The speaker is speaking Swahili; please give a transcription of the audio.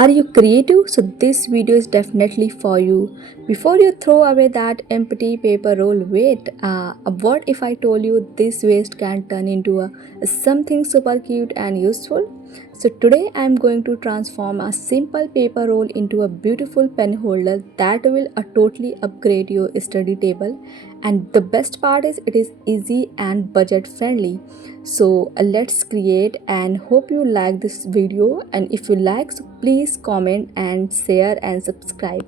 Are you creative? So this video is definitely for you. Before you throw away that empty paper roll, wait. What if I told you this waste can turn into something super cute and useful? So today I am going to transform a simple paper roll into a beautiful pen holder that will totally upgrade your study table. And the best part is it is easy and budget friendly. So let's create and hope you like this video, and if you like, so please comment and share and subscribe.